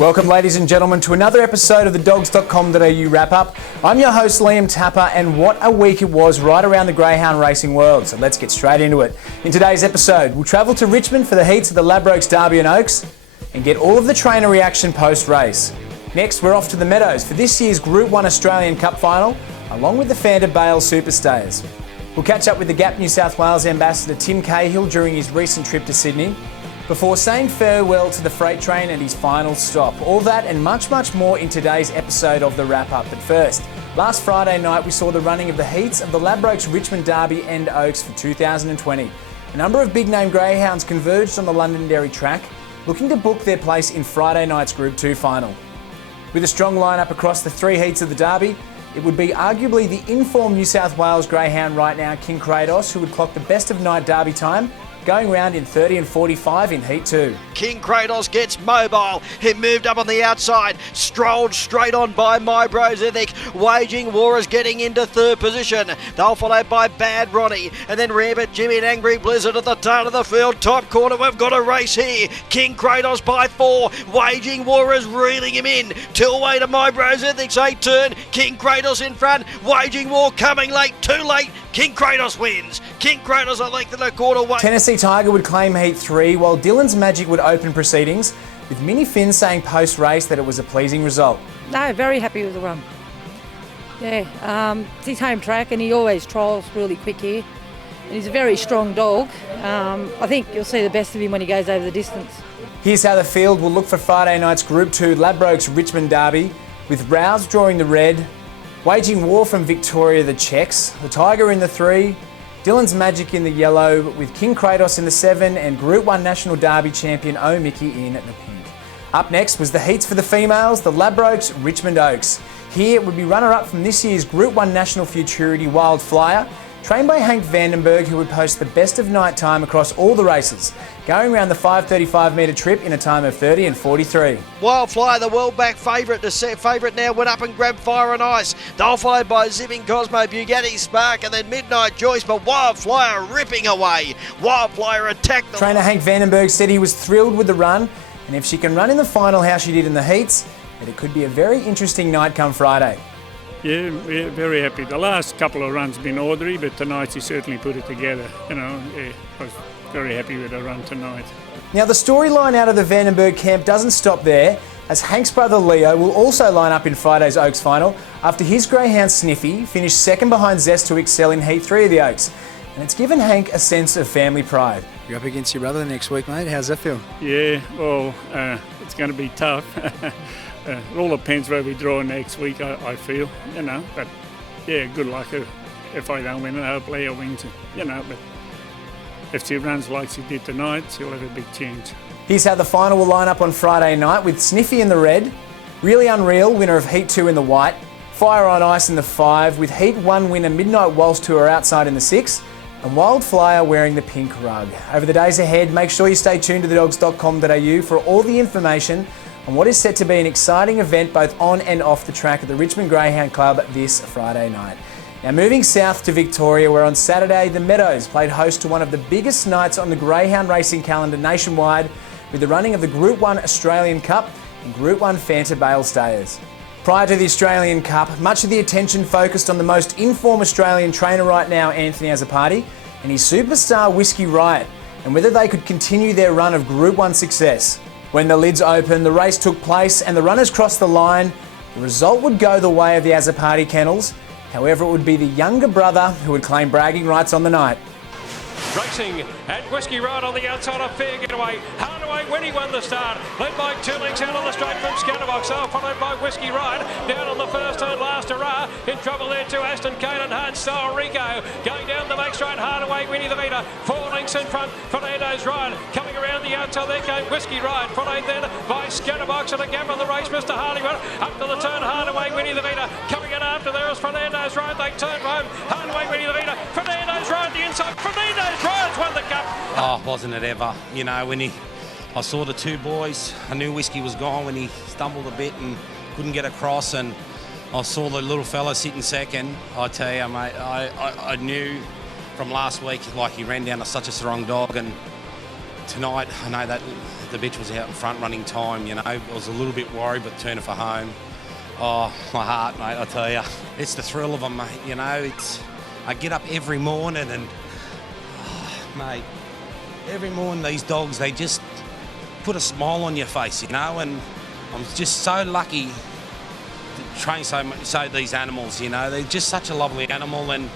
Welcome, ladies and gentlemen, to another episode of the dogs.com.au wrap-up. I'm your host, Liam Tapper, and what a week it was right around the greyhound racing world. So let's get straight into it. In today's episode, we'll travel to Richmond for the heats of the Ladbrokes Derby Oaks and get all of the trainer reaction post-race. Next, we're off to the Meadows for this year's Group 1 Australian Cup final, along with the Fandor Superstayers. We'll catch up with the GAP New South Wales ambassador Tim Cahill during his recent trip to Sydney, before saying farewell to the freight train at his final stop. All that and much, much more in today's episode of the wrap-up. But first, last Friday night we saw the running of the heats of the Ladbrokes Richmond Derby Oaks for 2020. A number of big-name greyhounds converged on the Londonderry track, looking to book their place in Friday night's Group 2 final. With a strong lineup across the three heats of the Derby, it would be arguably the in-form New South Wales greyhound right now, King CRATOS, who would clock the best of night Derby time, going round in 30 and 45 in Heat 2. King CRATOS gets mobile. He moved up on the outside, strolled straight on by My Bros Ethic. Waging War is getting into third position. They'll followed by Bad Ronnie, and then Rabbit Jimmy and Angry Blizzard at the tail of the field. Top corner, we've got a race here. King CRATOS by 4. Waging War is reeling him in. Till-way to My Bros Ethic's 8 turn. King CRATOS in front. Waging War coming late, too late. King CRATOS wins. King CRATOS, I length and a quarter way. Tennessee Tiger would claim Heat 3, while Dylan's Magic would open proceedings, with Minnie Finn saying post-race that it was a pleasing result. No, very happy with the run. Yeah, it's his home track and he always trials really quick here. And he's a very strong dog. I think you'll see the best of him when he goes over the distance. Here's how the field will look for Friday night's Group 2 Ladbrokes Richmond Derby, with Rouse drawing the red, Waging War from Victoria the checks, the Tiger in the 3, Dylan's Magic in the yellow, with King CRATOS in the 7 and Group 1 National Derby champion Mickey in the pink. Up next was the heats for the females, the Ladbrokes Richmond Oaks. Here would be runner-up from this year's Group 1 National Futurity Wild Flyer, trained by Hank Vandenberg, who would post the best of night time across all the races, going around the 535 metre trip in a time of 30 and 43. Wildflyer, the world-back favourite, the set favourite now went up and grabbed Fire and Ice. They'll followed by Zipping Cosmo, Bugatti Spark, and then Midnight Joyce, but Wildflyer ripping away. Wildflyer attacked the... Trainer Hank Vandenberg said he was thrilled with the run, and if she can run in the final how she did in the heats, that it could be a very interesting night come Friday. Yeah, we're very happy. The last couple of runs been ordinary, but tonight he certainly put it together. I was very happy with the run tonight. Now the storyline out of the Vandenberg camp doesn't stop there, as Hank's brother Leo will also line up in Friday's Oaks final after his greyhound Sniffy finished second behind Zest to Excel in Heat 3 of the Oaks. And it's given Hank a sense of family pride. You're up against your brother next week, mate. How's that feel? Yeah, well, it's going to be tough. It all depends where we draw next week, I feel, but yeah, good luck if I don't win it. Hopefully I'll win, but if she runs like she did tonight, she'll have a big chance. Here's how the final will line up on Friday night, with Sniffy in the red, Really Unreal, winner of Heat 2 in the white, Fire on Ice in the 5, with Heat 1 winner Midnight Waltz to her outside in the 6, and Wildflyer wearing the pink rug. Over the days ahead, make sure you stay tuned to thedogs.com.au for all the information on what is set to be an exciting event both on and off the track at the Richmond Greyhound Club this Friday night. Now moving south to Victoria, where on Saturday the Meadows played host to one of the biggest nights on the greyhound racing calendar nationwide, with the running of the Group 1 Australian Cup and Group 1 Fandor Stayers. Prior to the Australian Cup, much of the attention focused on the most in-form Australian trainer right now, Anthony Azzopardi, and his superstar Whiskey Riot, and whether they could continue their run of Group 1 success. When the lids opened, the race took place and the runners crossed the line. The result would go the way of the Azzopardi kennels. However, it would be the younger brother who would claim bragging rights on the night. Racing and Whiskey Riot on the outside, a fair getaway. Hardaway when he won the start, led by 2 lengths out on the straight from Scatterbox, followed by Whiskey Riot. Down on the first turn, last hurrah. In trouble there too, Aston Kane and Hard Style Rico. Going down the back straight, Hardaway winning the meter. 4 lengths in front, Fernando'S Riot. Coming around the outside, there came Whiskey Riot. Followed then by Scatterbox and a gap on the race, Mr. Harleywood. Up to the turn, Hardaway winning the meter. Coming in after there is Fernando'S Riot. They turn home, Hardaway winning the meter. Fernando'S Riot the inside, Fernando'S Riot's won the cup. Oh, wasn't it ever? When I saw the two boys, I knew Whiskey was gone when he stumbled a bit and couldn't get across, and I saw the little fella sitting second. I tell you, mate, I knew from last week, like, he ran down to such a strong dog, and tonight, I know that the bitch was out in front running time, you know. I was a little bit worried, but turned her for home. Oh, my heart, mate, I tell you. It's the thrill of them, mate, you know. I get up every morning and, mate, every morning these dogs, they just put a smile on your face, you know, and I'm just so lucky to train so these animals, you know. They're just such a lovely animal, and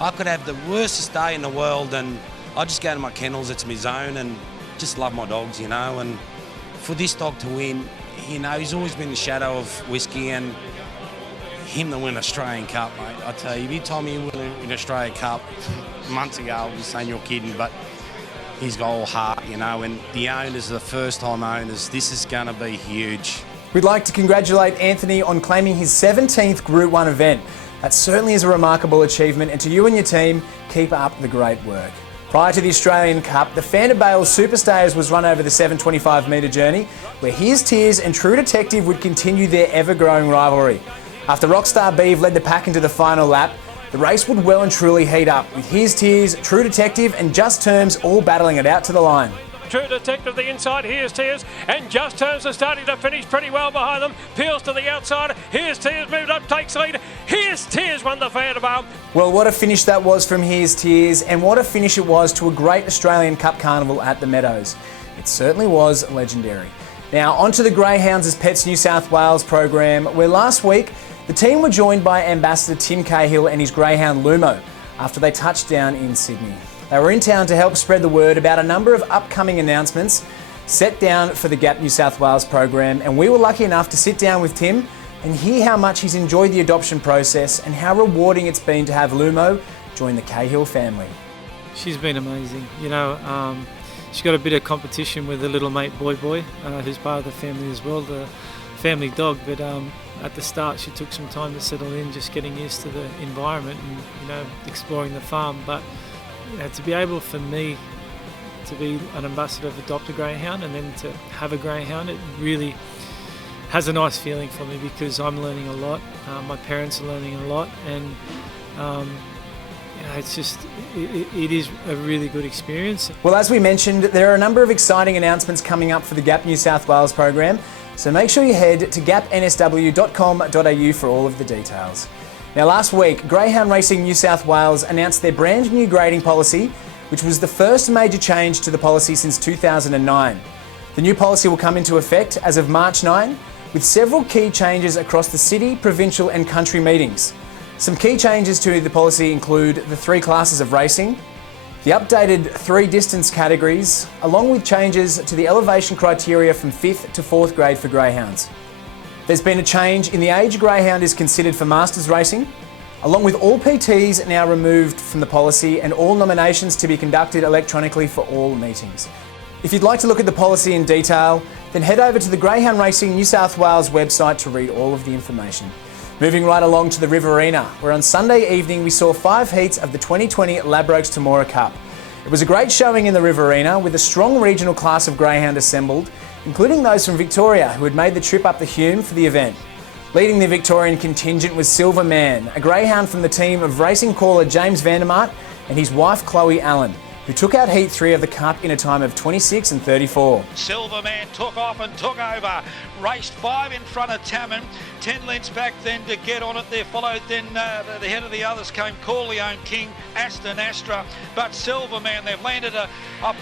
I could have the worstest day in the world and I just go to my kennels, it's my zone, and just love my dogs, you know. And for this dog to win, you know, he's always been the shadow of Whiskey, and him to win Australian Cup, mate, I tell you, if you told me he would win Australian Cup months ago, I was just saying you're kidding, but he's got all heart, you know, and the owners, the first-time owners, this is going to be huge. We'd like to congratulate Anthony on claiming his 17th Group 1 event. That certainly is a remarkable achievement, and to you and your team, keep up the great work. Prior to the Australian Cup, the FERNANDO'S Superstayers was run over the 725 metre journey, where Here's Tears and True Detective would continue their ever-growing rivalry. After Rockstar Beeve led the pack into the final lap, the race would well and truly heat up, with Here's Tears, True Detective and Just Terms all battling it out to the line. True Detective the inside, Here's Tears, and Just Terms are starting to finish pretty well behind them. Peels to the outside, Here's Tears moved up, takes lead. Here's Tears won the Vanderbilt. Well, what a finish that was from Here's Tears, and what a finish it was to a great Australian Cup carnival at the Meadows. It certainly was legendary. Now, on to the Greyhounds as Pets New South Wales program, where last week the team were joined by Ambassador Tim Cahill and his greyhound Lumo after they touched down in Sydney. They were in town to help spread the word about a number of upcoming announcements set down for the GAP New South Wales program, and we were lucky enough to sit down with Tim and hear how much he's enjoyed the adoption process and how rewarding it's been to have Lumo join the Cahill family. She's been amazing. You know, she's got a bit of competition with the little mate Boy, who's part of the family as well, the family dog, but at the start she took some time to settle in, just getting used to the environment and, you know, exploring the farm. But you know, to be able for me to be an ambassador of Adopt a Greyhound and then to have a greyhound, it really has a nice feeling for me because I'm learning a lot, my parents are learning a lot, and you know, it's just, it is a really good experience. Well, as we mentioned, there are a number of exciting announcements coming up for the GAP New South Wales program, so make sure you head to gapnsw.com.au for all of the details. Now, last week, Greyhound Racing New South Wales announced their brand new grading policy, which was the first major change to the policy since 2009. The new policy will come into effect as of March 9, with several key changes across the city, provincial and country meetings. Some key changes to the policy include the 3 classes of racing, the updated 3 distance categories, along with changes to the elevation criteria from 5th to 4th grade for greyhounds. There's been a change in the age a greyhound is considered for masters racing, along with all PTs now removed from the policy and all nominations to be conducted electronically for all meetings. If you'd like to look at the policy in detail, then head over to the Greyhound Racing New South Wales website to read all of the information. Moving right along to the Riverina, where on Sunday evening we saw 5 heats of the 2020 Ladbrokes Richmond Cup. It was a great showing in the Riverina with a strong regional class of greyhound assembled, including those from Victoria who had made the trip up the Hume for the event. Leading the Victorian contingent was Silver Man, a greyhound from the team of racing caller James Vandermart and his wife Chloe Allen, who took out Heat 3 of the Cup in a time of 26 and 34. Silver Man took off and took over, raced 5 in front of Tamman, 10 lengths back then to get on it. There followed then the head of the others came Corleone King, Aston Astra, but Silver Man, they've landed a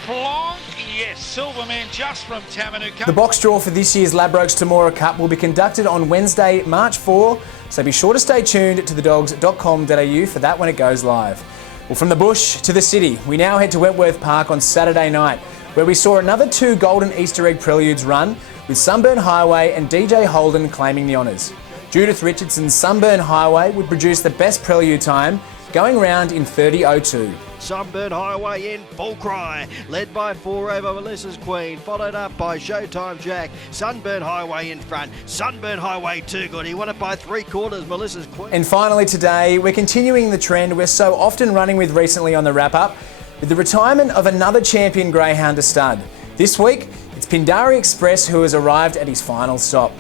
plonk. Yes, Silver Man just from Tamman who came. The box draw for this year's Ladbrokes Richmond Cup will be conducted on Wednesday, March 4, so be sure to stay tuned to thedogs.com.au for that when it goes live. Well, from the bush to the city, we now head to Wentworth Park on Saturday night, where we saw another 2 Golden Easter Egg Preludes run, with Sunburnt Highway and DJ Holden claiming the honours. Judith Richardson's Sunburnt Highway would produce the best prelude time, going round in 30:02. Sunburnt Highway in full cry, led by 4 over Melissa's Queen, followed up by Showtime Jack. Sunburnt Highway in front, Sunburnt Highway too good, he won it by 3/4, Melissa's Queen. And finally today, we're continuing the trend we're so often running with recently on the wrap-up, with the retirement of another champion greyhound to stud. This week, it's Pindari Express who has arrived at his final stop.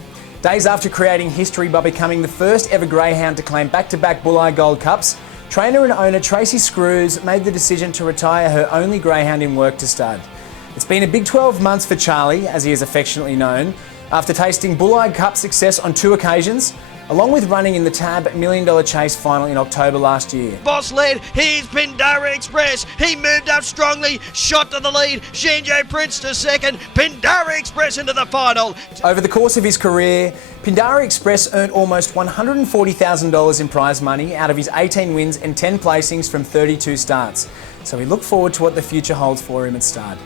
Days after creating history by becoming the first ever greyhound to claim back-to-back Bulleye Gold Cups, trainer and owner Tracy Screws made the decision to retire her only greyhound in work to stud. It's been a big 12 months for Charlie, as he is affectionately known, after tasting Bulleye Cup success on 2 occasions, along with running in the Tab $1 Million Chase final in October last year. Boss led, here's Pindari Express. He moved up strongly, shot to the lead. Shinjo Prince to second, Pindari Express into the final. Over the course of his career, Pindari Express earned almost $140,000 in prize money out of his 18 wins and 10 placings from 32 starts. So we look forward to what the future holds for him at stud.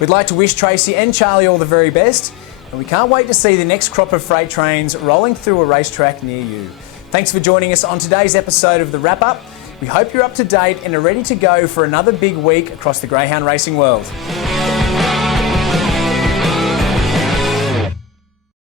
We'd like to wish Tracy and Charlie all the very best, and we can't wait to see the next crop of freight trains rolling through a racetrack near you. Thanks for joining us on today's episode of The Wrap Up. We hope you're up to date and are ready to go for another big week across the greyhound racing world.